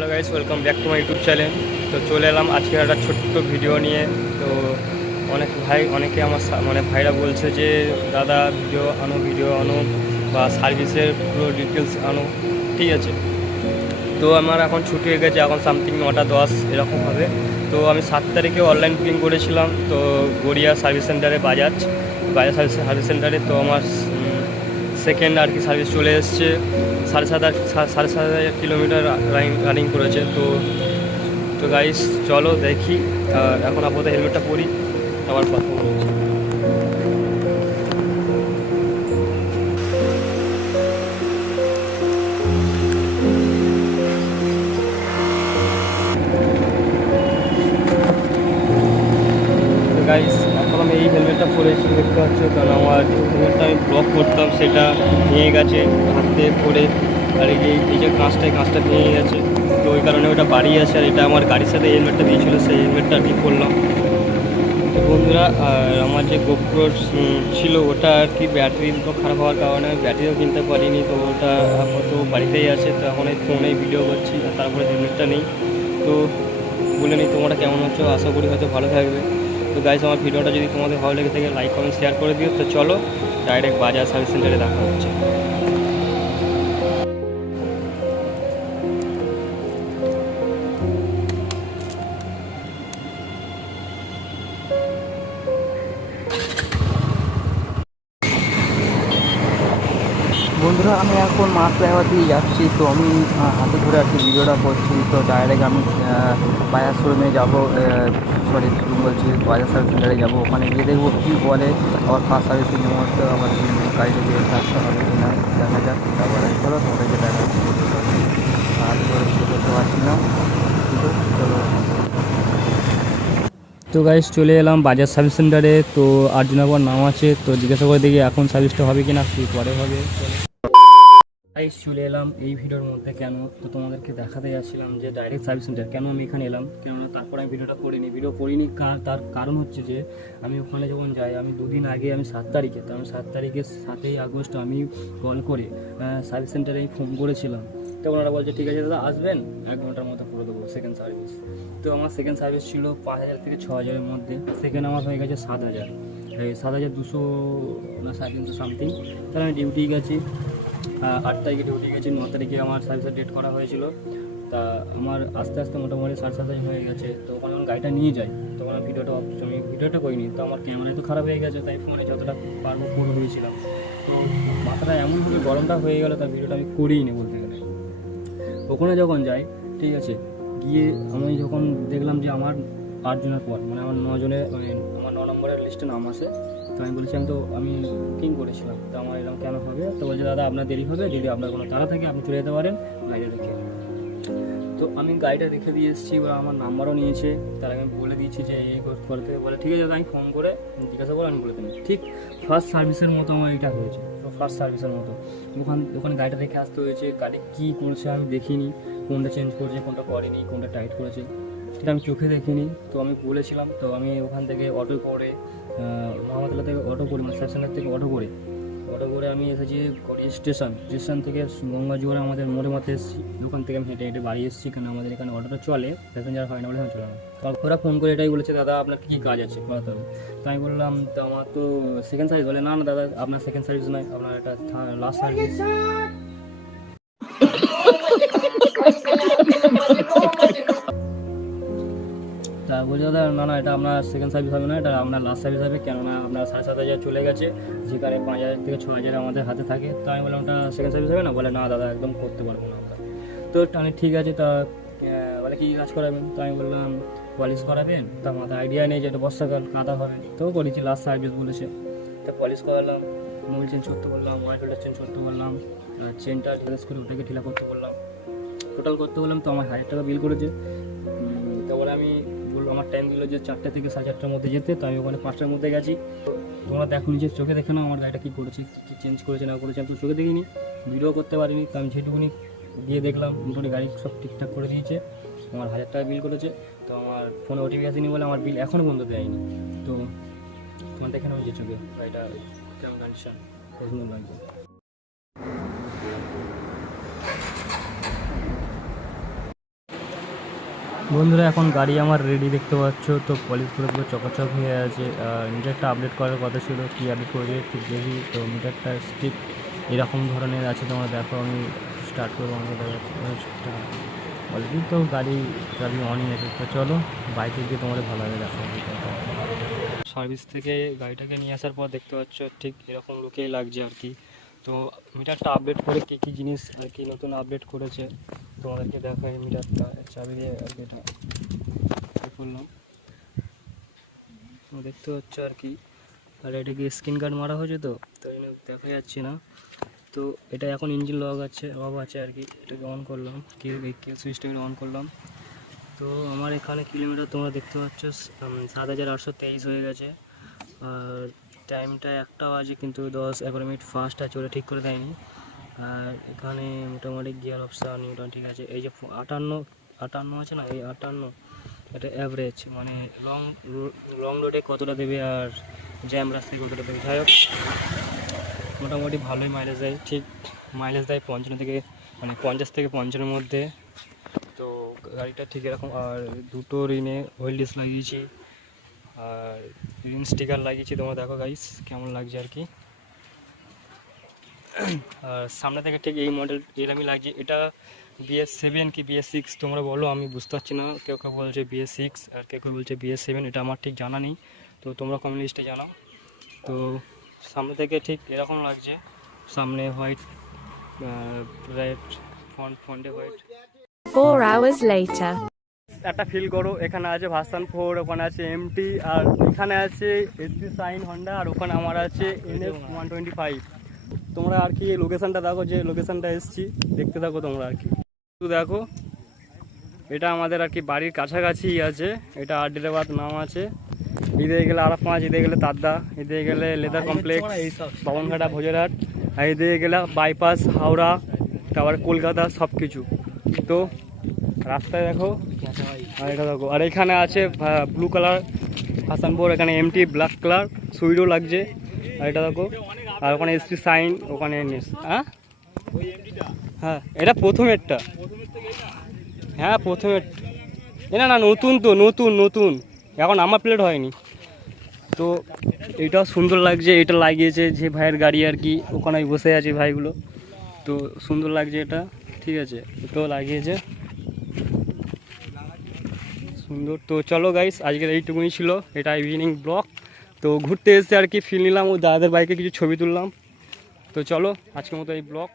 Hello guys, welcome back to my YouTube channel. তো চলে এলাম আজকে একটা ছোট্ট ভিডিও নিয়ে। তো অনেকে আমার ভাইরা বলছে যে দাদা ভিডিও আনো বা সার্ভিসের পুরো ডিটেলস আনো। ঠিক আছে, তো আমার এখন ছুটি হয়ে গেছে, এখন সামথিং 9টা 10 এরকম হবে। তো আমি 7 তারিখে অনলাইন বুকিং করেছিলাম, তো গড়িয়া সার্ভিস সেন্টারে বাজাজ সার্ভিস সেন্টারে। তো আমার সেকেন্ড আর কি সার্ভিস চলে এসছে। 7,500 কিলোমিটার রানিং করেছে। তো গাইস চলো দেখি। এখন আপাতত হেলমেটটা পরি, আবার কথা বলছি। গাইস এখন আমি এই হেলমেটটা পরেছি, দেখতে পাচ্ছি, কারণ আমার হেলমেটটা আমি ব্লক করতাম, সেটা ভেঙে গেছে হাতে পরে। আর এই যে কাঁচটা ভেঙে গেছে, তো ওই কারণে ওটা বাড়ি আছে। আর এটা আমার গাড়ির সাথে হেলমেটটা দিয়েছিলো, সেই হেলমেটটা ঠিক করলাম। তো বন্ধুরা, আর আমার যে গোপ্রো ছিল ওটা আর কি ব্যাটারি তো খারাপ হওয়ার কারণে আমি ব্যাটারিও কিনতে পারিনি। তো ওটা আপাতত বাড়িতেই আছে। তো এখন এই ফোনেই ভিডিও করছি, আর তারপরে হেলমেটটা নেই। তো বলে নিই তোমরা কেমন হচ্ছে, আশা করি হয়তো ভালো থাকবে। তো গাইস, আমার ভিডিওটা যদি তোমাদের ভালো লেগে থাকে লাইক কমেন্ট শেয়ার করে দিও। তো চলো ডাইরেক্ট বাজাজ সার্ভিস সেন্টারে দেখা হচ্ছে। বন্ধুরা, আমি এখন মাছরাঙা দিয়ে যাচ্ছি। তো আমি হাতে ধরে আর কি ভিডিওটা করছি। তো ডাইরেক্ট আমি বাজাজ শোরুমে যাবো, সরি শোরুম বলছি, বাজাজ সার্ভিস সেন্টারে যাবো। ওখানে গিয়ে দেখবো কী বলে। আবার ফার্স্ট সার্ভিসিং মুহূর্তে আমার গাড়িটা দিয়ে আসতে হবে কি না দেখা যাক। তারপরে চলো তোমাদেরকে দেখা হাতে ধরে ভিডিও করতে পারছি না, কিন্তু চলো। তো গাইস চলে এলাম বাজাজ সার্ভিস সেন্টারে। তো আর্জুনাগর নাম আছে, তো জিজ্ঞাসা করে দেখি এখন সার্ভিসটা হবে কি না, কি পরে হবে। গাইস চলে এলাম এই ভিডিওর মধ্যে। কেন, তো তোমাদেরকে দেখাতে যাচ্ছিলাম যে ডাইরেক্ট সার্ভিস সেন্টার কেন আমি এখানে এলাম। কেননা তারপর আমি ভিডিও করিনি। তার কারণ হচ্ছে যে আমি ওখানে যখন যাই, আমি দুদিন আগে আমি 7 তারিখে, তো আমি 7 তারিখে 7ই আগস্ট আমি কল করে সার্ভিস সেন্টারে ফোন করেছিলাম। তো ওনারা বলছে ঠিক আছে দাদা আসবেন, 1 ঘন্টার মধ্যে করে দেবো সেকেন্ড সার্ভিস। তো আমার সেকেন্ড সার্ভিস ছিল 5,000 থেকে 6,000-এর মধ্যে। সেকেন্ড আমার হয়ে গেছে 7,000, 7,200 না 350 সামথিং। তাহলে আমি ডিউটি গেছি, 8 তারিখে ডিউটি গেছি, 9 তারিখে আমার সার্ভিসের ডেট করা হয়েছিল। তা আমার আস্তে আস্তে মোটামুটি 7,500 হয়ে গেছে। তো ওখানে যখন গাড়িটা নিয়ে যাই, তখন আমি ভিডিওটা করিনি। তো আমার ক্যামেরা তো খারাপ হয়ে গেছে, তাই ফোনে যতটা পারবো পুরো হয়েছিলাম। তো মাথাটা এমনভাবে গরমটা হয়ে গেলো, তার ভিডিওটা আমি করিনি বলতে গেলে। ওখানে যখন যাই, ঠিক আছে, গিয়ে আমি যখন দেখলাম যে আমার 8 জনের পর, মানে আমার 9 জনের, মানে আমার 9 নম্বরের লিস্টে নাম আসে। তো আমি বলেছিলাম তো আমি বুকিং করেছিলাম, তো আমার এরকম কেন হবে। তো বলছে দাদা আপনার দেরি হবে, যদি আপনার কোনো তাড়া থাকে আপনি চলে যেতে পারেন গাড়িটা রেখে। তো আমি গাড়িটা রেখে দিয়ে এসেছি, বা আমার নাম্বারও নিয়েছে। তার আমি বলে দিয়েছি যে এই করে থেকে বলে ঠিক আছে দাদা, আমি ফোন করে জিজ্ঞাসা করে আমি বলে দেবো। ঠিক ফার্স্ট সার্ভিসের মতো আমার এটা হয়েছে। তো ফার্স্ট সার্ভিসের মতো ওখানে গাড়িটা রেখে আসতে হয়েছে। গাড়ি কী করছে আমি দেখিনি, কোনটা চেঞ্জ করেছে, কোনটা করেনি, কোনটা টাইট করেছে, সেটা আমি চোখে দেখিনি। তো আমি বলেছিলাম, তো আমি ওখান থেকে অটো করে মোহাম্মদুল্লাহ থেকে অটো করে, মানে স্টেশনের থেকে অটো করে আমি এসেছি স্টেশন থেকে গঙ্গাজোড়া আমাদের মোড়ে মাঠে এসেছি। ওখান থেকে আমি হেঁটে হেঁটে বাড়ি এসেছি, কারণ আমাদের এখানে অটোটা চলে, প্যাসেঞ্জার হয় না বলে আমি চলে না। ওরা ফোন করে এটাই বলেছে দাদা আপনার কী কাজ আছে করাতে হবে। তো আমি বললাম তো আমার তো সেকেন্ড সার্ভিস। বলে না না দাদা, আপনার সেকেন্ড সার্ভিস নয়, আপনার এটা লাস্ট সার্ভিস। তা বলছি দাদা না এটা আপনার সেকেন্ড সার্ভিস হবে না, এটা আপনার লাস্ট সার্ভিস হবে। কেননা আপনার 7,500 চলে গেছে, যেখানে 5,000 থেকে 6,000 আমাদের হাতে থাকে। তো আমি বললাম ওটা সেকেন্ড সার্ভিস হবে না। বলে না দাদা একদম করতে পারবো না ওটা। তো আমি ঠিক আছে, তা বলে কী কাজ করাবেন। তো আমি বললাম পলিশ করাবেন। তা আমাদের আইডিয়া নেই যে এটা বর্ষাকাল কাদা হবে। তো করেছি, লাস্ট সার্ভিস বলেছে। তা পলিশ করালাম, মোবিল চেঞ্জ করতে বললাম, ওয়াইট ফিল্টার চেঞ্জ করতে বললাম, চেনটা চেঞ্জ করে ওটাকে ঢিলা করতে বললাম, টোটাল করতে বললাম। তো আমার 1,000 টাকা বিল করেছে। তারপরে আমি বললো, আমার টাইম দিল যে 4টে থেকে 4:30টার মধ্যে যেতে। তো আমি ওখানে 5টার মধ্যে গেছি। তোমরা দেখো, নিজের চোখে দেখে নাও আমার গাড়িটা কী করেছে, কী চেঞ্জ করেছে না করেছে। আমি তো চোখে দেখিনি, ভিডিও করতে পারিনি। তো আমি যেটুকুনি গিয়ে দেখলাম মোটামুটি গাড়ি সব ঠিকঠাক করে দিয়েছে। আমার 1,000 টাকা বিল করেছে। তো আমার ফোনে ওটিপি আসেনি বলে আমার বিল এখনও বন্ধ দেয়নি। তো তোমার দেখে নাও নিজের চোখে গাড়িটা কেমন কন্ডিশন, সুন্দর লাগবে। বন্ধুরা এখন গাড়ি আমার রেডি দেখতে পাচ্ছ, তো পলিশ করে পুরো চকাচক হয়ে আছে। আর মিটারটা আপডেট করার কথা ছিল, কী আপডেট করবে ঠিক দেখি। তো মিটারটা স্টিক এরকম ধরনের আছে, তোমরা দেখো। আমি স্টার্ট করবো, আমাকে দেখা অলরেডি তো গাড়ি চাবি অনই আছে। তো চলো বাইকে গিয়ে তোমাদের ভালোভাবে দেখো। সার্ভিস থেকে গাড়িটাকে নিয়ে আসার পর দেখতে পাচ্ছ ঠিক এরকম লুকেই লাগছে আর কি। তো মিটারটা আপডেট করে কী কী জিনিস আর কি নতুন আপডেট করেছে তোমাদেরকে দেখাই। মিটারটা চাবি দিয়ে আর কি এটা করলাম, দেখতে হচ্ছে আর কি। আর এটাকে স্ক্রিন গার্ড মারা হয়েছে, তো তাই জন্য দেখা যাচ্ছে না। তো এটা এখন ইঞ্জিন লক আছে, অফ আছে আর কি। এটাকে অন করলাম, কে সুইচটাকে অন করলাম। তো আমার এখানে কিলোমিটার তোমরা দেখতে পাচ্ছ 7,823 হয়ে গেছে। আর টাইমটা 1টা বাজে, কিন্তু 10-11 মিনিট ফাস্ট আছে, ওটা ঠিক করে দেয়নি। আর এখানে মোটামুটি গিয়ার অপশান নিউটন ঠিক আছে। এই যে 58 আছে না, এই 58 এটা অ্যাভারেজ, মানে লং রোডে কতটা দেবে আর জ্যাম রাস্তায় কতটা দেবে। যাই হোক মোটামুটি ভালোই মাইলেজ দেয়, ঠিক মাইলেজ দেয় 55 থেকে, মানে 50 থেকে 55-এর মধ্যে। তো গাড়িটা ঠিক এরকম। আর দুটো রিনে ওয়েল ডিস লাগিয়েছি, আর রিন স্টিকার লাগিয়েছি। তোমরা দেখো গাইস কেমন লাগছে আর কি। আর সামনে থেকে ঠিক এই মডেল এরকমই লাগছে। এটা BS7 কি BS6 তোমরা বলো, আমি বুঝতে পারছি না। কেউ কেউ বলছে BS6 আর কেউ কেউ বলছে BS7, এটা আমার ঠিক জানা নেই। তো তোমরা কমেন্ট লিস্টে জানাও। তো সামনে থেকে ঠিক এরকম লাগছে, সামনে হোয়াইট, রেড ফন্টে হোয়াইট। 4 hours later. একটা ফিল করো, এখানে আছে ভার্সন 4, ওখানে আছে MT, আর এখানে আছে SP সাইন হন্ডা, আর ওখানে আমার আছে NF 125। তোমরা আর কি লোকেশানটা দেখো, যে লোকেশানটা এসছি দেখতে থাকো তোমরা আর কি। তো দেখো এটা আমাদের আর কি বাড়ির কাছাকাছি আছে। এটা আড্ডিরাবাদ নাম আছে। এদিকে গেলে আরাফাঁজ, এদিকে গেলে তাদ্দা, এদিকে গেলে লেদার কমপ্লেক্স, বাবনঘাটা ভোজরাট, আর এদিকে গেলে বাইপাস হাওড়া, তারপরে কলকাতা সব কিছু। তো রাস্তায় দেখো, আর এটা দেখো। আর এখানে আছে ব্লু কালার হাসানপুর, এখানে MT ব্ল্যাক কালার সুইডও লাগছে। আর এটা দেখো, আর ওখানে SP সাইন, ওখানে NS। হ্যাঁ এটা প্রথমেরটা, হ্যাঁ প্রথমের। না না নতুন, তো নতুন এখন আমার প্লেট হয়নি। তো এটাও সুন্দর লাগছে, এটা লাগিয়েছে যে ভাইয়ের গাড়ি আর কি, ওখানে বসে আছে ভাইগুলো। তো সুন্দর লাগছে এটা, ঠিক আছে। এটাও লাগিয়েছে সুন্দর। তো চলো গাইস আজকের এইটুকুই ছিল, এটা ইভিনিং ব্লগ। তো ঘুরতে এসে আর কি ফিল নিলাম, ও দাদাদের বাইকে কিছু ছবি তুললাম। তো চলো আজকের মতো এই ব্লগ।